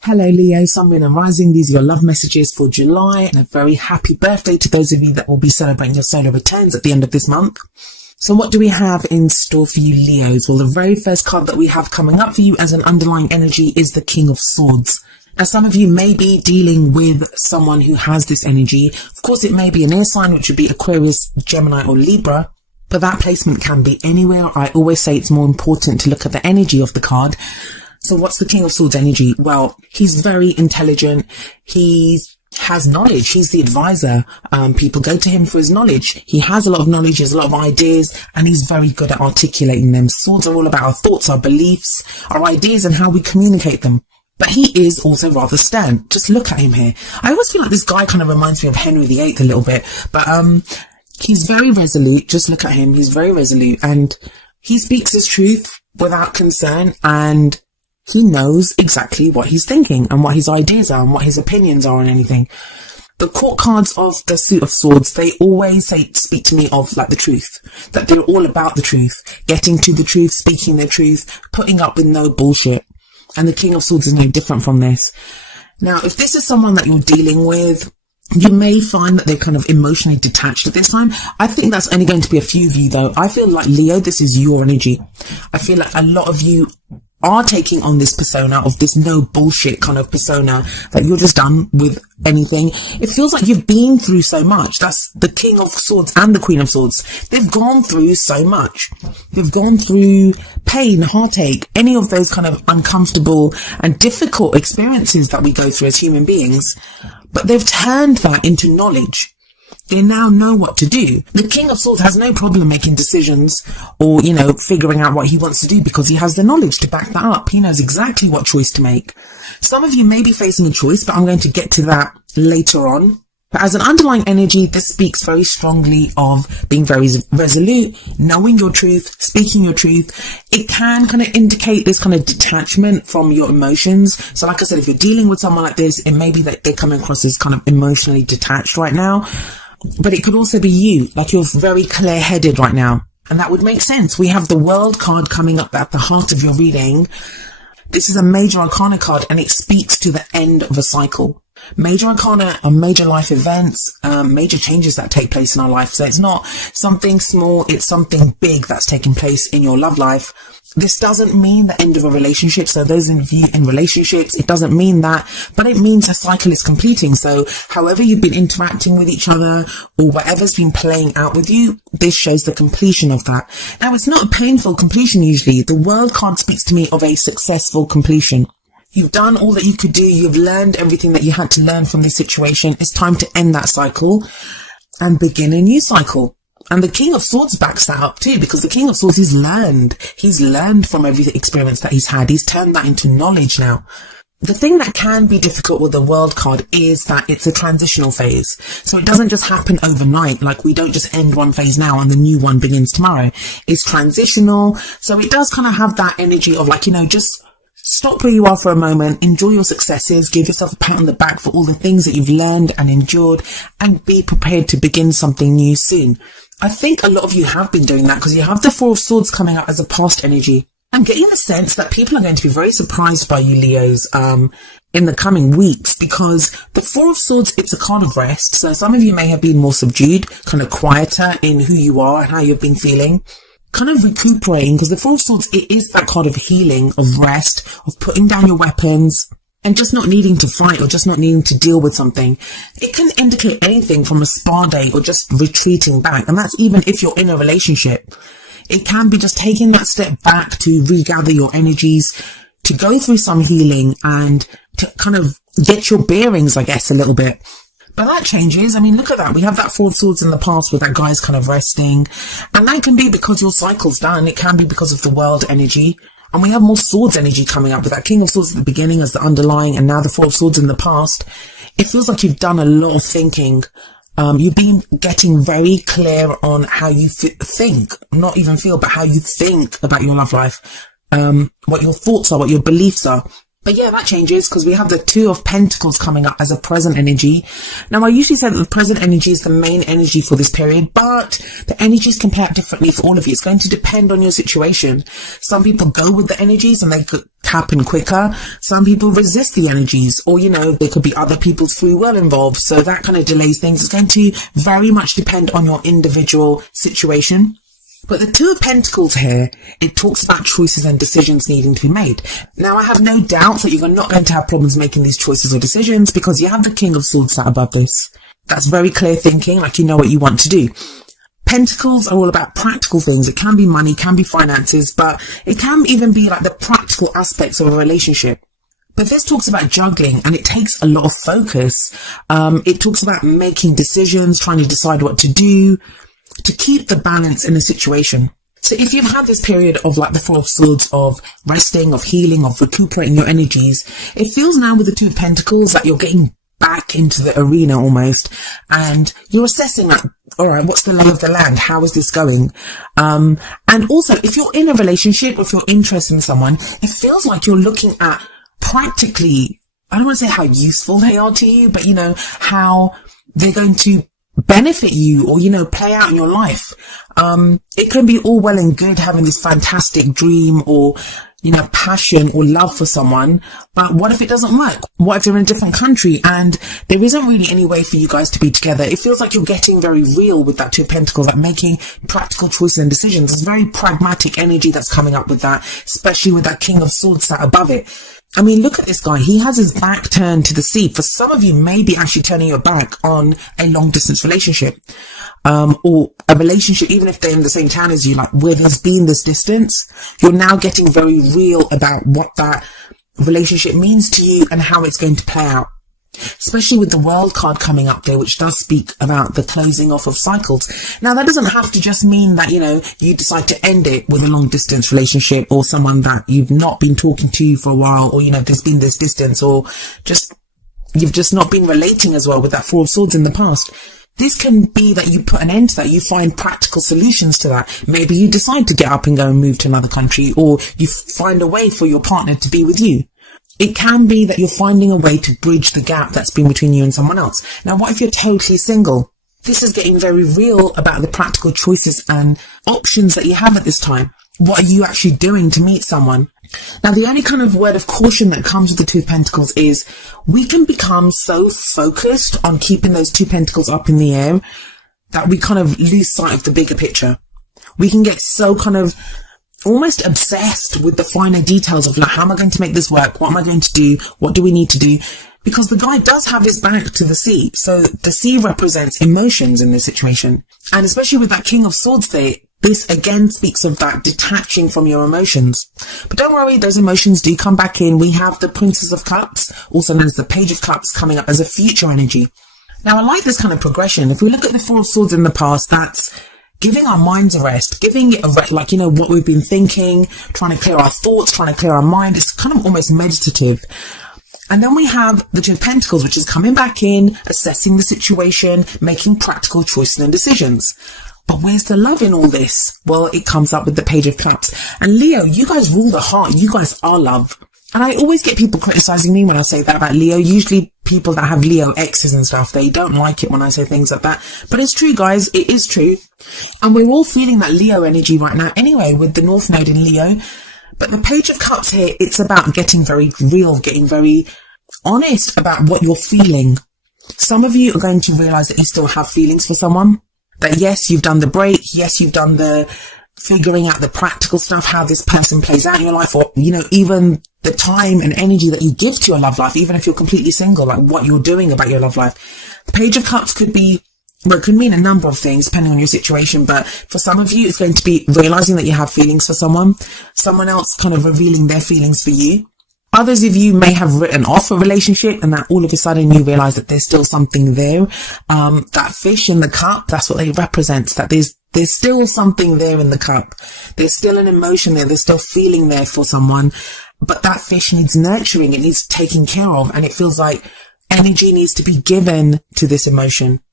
Hello Leo, Sun, Moon and Rising. These are your love messages for July, and a very happy birthday to those of you that will be celebrating your solar returns at the end of this month. So what do we have in store for you Leos? Well, the very first card that we have coming up for you as an underlying energy is the King of Swords. Now, some of you may be dealing with someone who has this energy. Of course, it may be an air sign, which would be Aquarius, Gemini or Libra, but that placement can be anywhere. I always say it's more important to look at the energy of the card. So what's the King of Swords energy? Well, he's very intelligent. He has knowledge. He's the advisor. People go to him for his knowledge. He has a lot of knowledge. He has a lot of ideas, and he's very good at articulating them. Swords are all about our thoughts, our beliefs, our ideas, and how we communicate them. But he is also rather stern. Just look at him here. I always feel like this guy kind of reminds me of Henry VIII a little bit, but he's very resolute. Just look at him. He's very resolute, and he speaks his truth without concern, and he knows exactly what he's thinking and what his ideas are and what his opinions are on anything. The court cards of the Suit of Swords, they always speak to me of like the truth, that they're all about the truth, getting to the truth, speaking the truth, putting up with no bullshit. And the King of Swords is no different from this. Now, if this is someone that you're dealing with, you may find that they're kind of emotionally detached at this time. I think that's only going to be a few of you though. I feel like Leo, this is your energy. I feel like a lot of you are taking on this persona of this no bullshit kind of persona, that you're just done with anything. It feels like you've been through so much. That's the King of Swords and the Queen of Swords. They've gone through so much. They've gone through pain, heartache, any of those kind of uncomfortable and difficult experiences that we go through as human beings. But they've turned that into knowledge. They now know what to do. The King of Swords has no problem making decisions or, figuring out what he wants to do, because he has the knowledge to back that up. He knows exactly what choice to make. Some of you may be facing a choice, but I'm going to get to that later on. But as an underlying energy, this speaks very strongly of being very resolute, knowing your truth, speaking your truth. It can kind of indicate this kind of detachment from your emotions. So like I said, if you're dealing with someone like this, it may be that they're coming across as kind of emotionally detached right now. But it could also be you, like you're very clear-headed right now. And that would make sense. We have the World card coming up at the heart of your reading. This is a major arcana card, and it speaks to the end of a cycle. Major arcana are major life events, major changes that take place in our life. So it's not something small, it's something big that's taking place in your love life. This doesn't mean the end of a relationship. So those of you in relationships, it doesn't mean that, but it means a cycle is completing. So however you've been interacting with each other or whatever's been playing out with you, this shows the completion of that. Now, it's not a painful completion usually. The World card speaks to me of a successful completion. You've done all that you could do. You've learned everything that you had to learn from this situation. It's time to end that cycle and begin a new cycle. And the King of Swords backs that up too, because the King of Swords, he's learned from every experience that he's had. He's turned that into knowledge now. The thing that can be difficult with the World card is that it's a transitional phase. So it doesn't just happen overnight. Like, we don't just end one phase now and the new one begins tomorrow. It's transitional. So it does kind of have that energy of like, just stop where you are for a moment, enjoy your successes, give yourself a pat on the back for all the things that you've learned and endured, and be prepared to begin something new soon. I think a lot of you have been doing that, because you have the Four of Swords coming out as a past energy. I'm getting the sense that people are going to be very surprised by you Leos in the coming weeks, because the Four of Swords, it's a card of rest. So some of you may have been more subdued, kind of quieter in who you are and how you've been feeling. Kind of recuperating, because the Four of Swords, it is that card of healing, of rest, of putting down your weapons and just not needing to fight or just not needing to deal with something. It can indicate anything from a spa day or just retreating back. And that's even if you're in a relationship. It can be just taking that step back to regather your energies, to go through some healing and to kind of get your bearings, I guess, a little bit. But that changes. I mean, look at that. We have that Four of Swords in the past where that guy's kind of resting. And that can be because your cycle's done. It can be because of the World energy. And we have more Swords energy coming up with that King of Swords at the beginning as the underlying, and now the Four of Swords in the past. It feels like you've done a lot of thinking. You've been getting very clear on how you think, not even feel, but how you think about your love life. What your thoughts are, what your beliefs are. But yeah, that changes because we have the Two of Pentacles coming up as a present energy. Now, I usually say that the present energy is the main energy for this period, but the energies can play out differently for all of you. It's going to depend on your situation. Some people go with the energies and they could happen quicker. Some people resist the energies, or, there could be other people's free will involved. So that kind of delays things. It's going to very much depend on your individual situation. But the Two of Pentacles here, it talks about choices and decisions needing to be made. Now, I have no doubts that you're not going to have problems making these choices or decisions because you have the King of Swords sat above this. That's very clear thinking, like you know what you want to do. Pentacles are all about practical things. It can be money, can be finances, but it can even be like the practical aspects of a relationship. But this talks about juggling, and it takes a lot of focus. It talks about making decisions, trying to decide what to do, to keep the balance in a situation. So if you've had this period of like the Four of Swords, of resting, of healing, of recuperating your energies, it feels now with the Two of Pentacles that you're getting back into the arena almost, and you're assessing like, all right, what's the lay of the land? How is this going? And also, if you're in a relationship, or if you're interested in someone, it feels like you're looking at practically, I don't want to say how useful they are to you, but how they're going to benefit you or, play out in your life. It can be all well and good having this fantastic dream or, passion or love for someone. But what if it doesn't work? What if they're in a different country and there isn't really any way for you guys to be together? It feels like you're getting very real with that Two of Pentacles, like making practical choices and decisions. There's very pragmatic energy that's coming up with that, especially with that King of Swords sat above it. I mean, look at this guy. He has his back turned to the sea. For some of you, maybe actually turning your back on a long distance relationship, or a relationship, even if they're in the same town as you, like where there's been this distance. You're now getting very real about what that relationship means to you and how it's going to play out. Especially with the World card coming up there, which does speak about the closing off of cycles. Now, that doesn't have to just mean that, you decide to end it with a long distance relationship or someone that you've not been talking to for a while, or, there's been this distance, or you've just not been relating as well with that Four of Swords in the past. This can be that you put an end to that. You find practical solutions to that. Maybe you decide to get up and go and move to another country, or you find a way for your partner to be with you. It can be that you're finding a way to bridge the gap that's been between you and someone else. Now, what if you're totally single? This is getting very real about the practical choices and options that you have at this time. What are you actually doing to meet someone? Now, the only kind of word of caution that comes with the Two of Pentacles is we can become so focused on keeping those Two Pentacles up in the air that we kind of lose sight of the bigger picture. We can get so kind of almost obsessed with the finer details of like, how am I going to make this work? What am I going to do? What do we need to do? Because the guy does have his back to the sea. So the sea represents emotions in this situation. And especially with that King of Swords there, this again speaks of that detaching from your emotions. But don't worry, those emotions do come back in. We have the Princess of Cups, also known as the Page of Cups, coming up as a future energy. Now, I like this kind of progression. If we look at the Four of Swords in the past, that's giving our minds a rest, giving it a rest, like, what we've been thinking, trying to clear our thoughts, trying to clear our mind. It's kind of almost meditative. And then we have the Two of Pentacles, which is coming back in, assessing the situation, making practical choices and decisions. But where's the love in all this? Well, it comes up with the Page of Cups. And Leo, you guys rule the heart. You guys are love. And I always get people criticizing me when I say that about Leo. Usually people that have Leo exes and stuff, they don't like it when I say things like that. But it's true, guys. It is true. And we're all feeling that Leo energy right now anyway, with the North Node in Leo. But the Page of Cups here, it's about getting very real, getting very honest about what you're feeling. Some of you are going to realize that you still have feelings for someone. That yes, you've done the break. Yes, you've done the figuring out the practical stuff, how this person plays out in your life, or, even the time and energy that you give to your love life, even if you're completely single, like what you're doing about your love life. The Page of Cups could be, well, it could mean a number of things depending on your situation, but for some of you, it's going to be realizing that you have feelings for someone else kind of revealing their feelings for you. Others of you may have written off a relationship and that all of a sudden you realize that there's still something there. That fish in the cup, that's what they represent, that there's still something there in the cup. There's still an emotion there. There's still feeling there for someone, but that fish needs nurturing. It needs taking care of. And it feels like energy needs to be given to this emotion.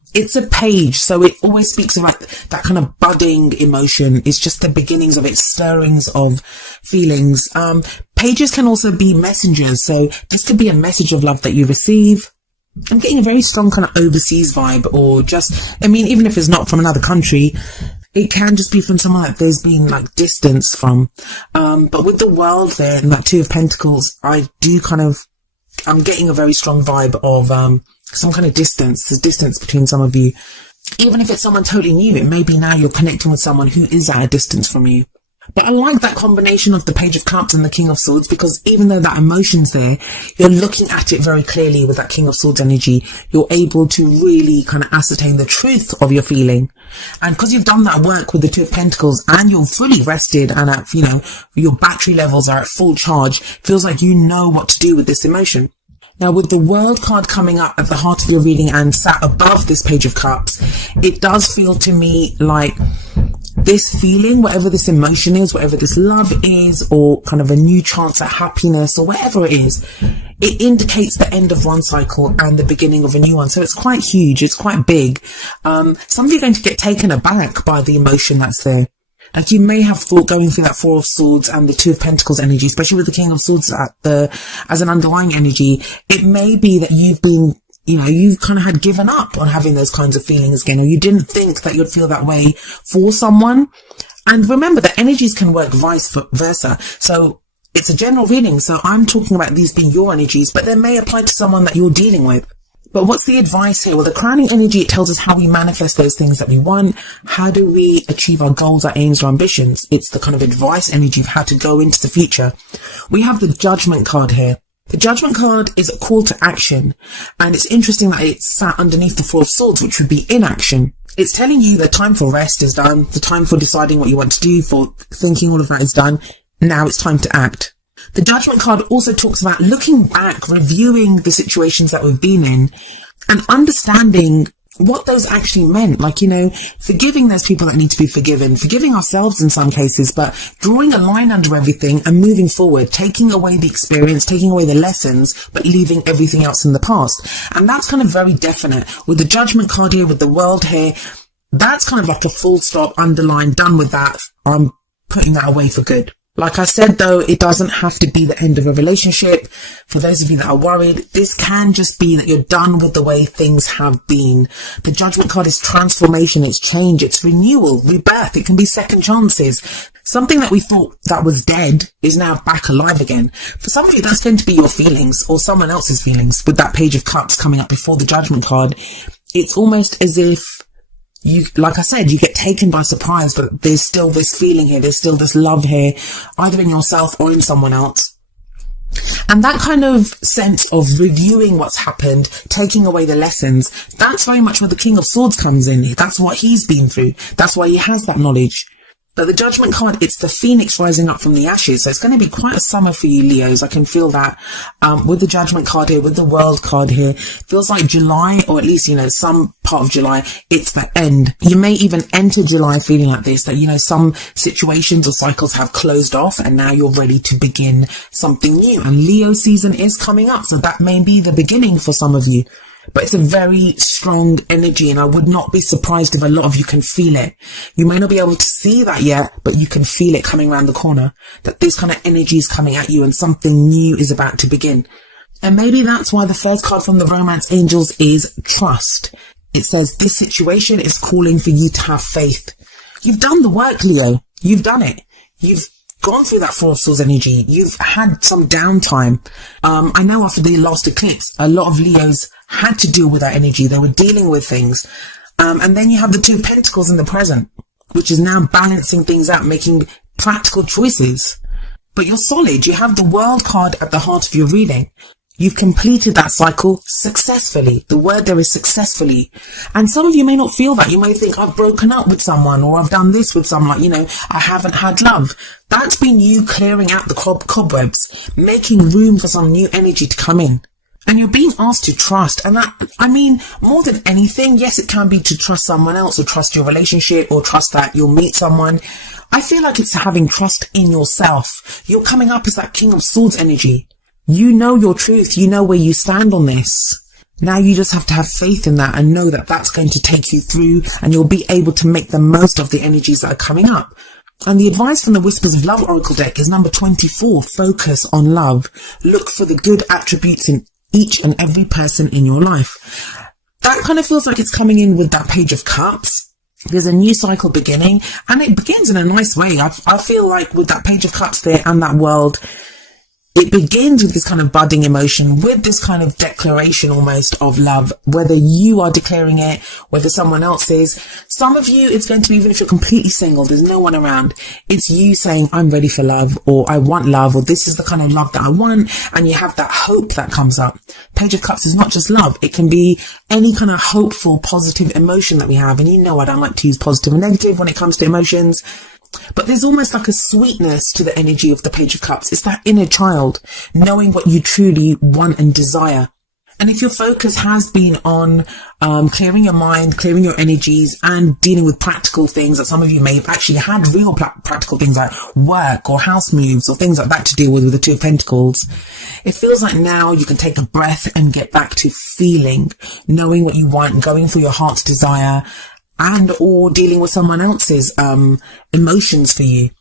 It's a page, so it always speaks about that kind of budding emotion. It's just the beginnings of its stirrings of feelings. Pages can also be messengers, so this could be a message of love that you receive. I'm getting a very strong kind of overseas vibe, or just, I mean, even if it's not from another country, it can just be from someone that there's been like distance from. But with the World there and that Two of Pentacles, I'm getting a very strong vibe of some kind of distance. There's distance between some of you. Even if it's someone totally new, it may be now you're connecting with someone who is at a distance from you. But I like that combination of the Page of Cups and the King of Swords, because even though that emotion's there, you're looking at it very clearly with that King of Swords energy. You're able to really kind of ascertain the truth of your feeling. And because you've done that work with the Two of Pentacles and you're fully rested and at, your battery levels are at full charge, feels like you know what to do with this emotion. Now, with the World card coming up at the heart of your reading and sat above this Page of Cups, it does feel to me like this feeling, whatever this emotion is, whatever this love is, or kind of a new chance at happiness, or whatever it is, it indicates the end of one cycle and the beginning of a new one. So it's quite huge. It's quite big. Some of you are going to get taken aback by the emotion that's there. Like, you may have thought, going through that Four of Swords and the Two of Pentacles energy, especially with the King of Swords as an underlying energy, it may be that you've been, you've kind of had given up on having those kinds of feelings again, or you didn't think that you'd feel that way for someone. And remember that energies can work vice versa. So it's a general reading. So I'm talking about these being your energies, but they may apply to someone that you're dealing with. But what's the advice here? Well, the crowning energy, it tells us how we manifest those things that we want. How do we achieve our goals, our aims, our ambitions? It's the kind of advice energy of how to go into the future. We have the Judgment card here. The Judgment card is a call to action. And it's interesting that it's sat underneath the Four of Swords, which would be inaction. It's telling you the time for rest is done. The time for deciding what you want to do, for thinking, all of that is done. Now it's time to act. The Judgment card also talks about looking back, reviewing the situations that we've been in, and understanding what those actually meant. Like, forgiving those people that need to be forgiven, forgiving ourselves in some cases, but drawing a line under everything and moving forward, taking away the experience, taking away the lessons, but leaving everything else in the past. And that's kind of very definite. With the Judgment card here, with the World here, that's kind of like a full stop, underline, done with that. I'm putting that away for good. Like I said, though, it doesn't have to be the end of a relationship. For those of you that are worried, this can just be that you're done with the way things have been. The Judgment card is transformation, it's change, it's renewal, rebirth. It can be second chances. Something that we thought that was dead is now back alive again. For some of you, that's going to be your feelings or someone else's feelings. With that Page of Cups coming up before the Judgment card, it's almost as if like I said, you get taken by surprise, but there's still this feeling here. There's still this love here, either in yourself or in someone else. And that kind of sense of reviewing what's happened, taking away the lessons, that's very much where the King of Swords comes in. That's what he's been through. That's why he has that knowledge. But the Judgment card, it's the phoenix rising up from the ashes. So it's going to be quite a summer for you, Leos. I can feel that. With the Judgment card here, with the World card here, feels like July, or at least, some part of July, it's the end. You may even enter July feeling like this, that, some situations or cycles have closed off and now you're ready to begin something new. And Leo season is coming up. So that may be the beginning for some of you. But it's a very strong energy, and I would not be surprised if a lot of you can feel it. You may not be able to see that yet, but you can feel it coming around the corner, that this kind of energy is coming at you and something new is about to begin. And maybe that's why the first card from the Romance Angels is trust. It says this situation is calling for you to have faith. You've done the work, Leo. You've done it. You've gone through that Four of Swords energy. You've had some downtime. I know after the last eclipse, a lot of Leos had to deal with that energy. They were dealing with things. And then you have the Two of Pentacles in the present, which is now balancing things out, making practical choices. But you're solid. You have the World card at the heart of your reading. You've completed that cycle successfully. The word there is successfully. And some of you may not feel that. You may think, I've broken up with someone, or I've done this with someone, I haven't had love. That's been you clearing out the cobwebs, making room for some new energy to come in. And you're being asked to trust. And more than anything, yes, it can be to trust someone else, or trust your relationship, or trust that you'll meet someone. I feel like it's having trust in yourself. You're coming up as that King of Swords energy. You know your truth. You know where you stand on this. Now you just have to have faith in that and know that that's going to take you through, and you'll be able to make the most of the energies that are coming up. And the advice from the Whispers of Love Oracle deck is number 24, focus on love. Look for the good attributes in each and every person in your life. That kind of feels like it's coming in with that Page of Cups. There's a new cycle beginning, and it begins in a nice way. I feel like with that Page of Cups there and that World, it begins with this kind of budding emotion, with this kind of declaration almost of love, whether you are declaring it, whether someone else is. Some of you, it's going to be, even if you're completely single, there's no one around, it's you saying, I'm ready for love, or I want love, or this is the kind of love that I want, and you have that hope that comes up. Page of Cups is not just love, it can be any kind of hopeful, positive emotion that we have. And you know I don't like to use positive and negative when it comes to emotions, but there's almost like a sweetness to the energy of the Page of Cups. It's that inner child, knowing what you truly want and desire. And if your focus has been on clearing your mind, clearing your energies, and dealing with practical things, that some of you may have actually had real practical things like work or house moves or things like that to deal with the Two of Pentacles, it feels like now you can take a breath and get back to feeling, knowing what you want, going for your heart's desire, and or dealing with someone else's emotions for you.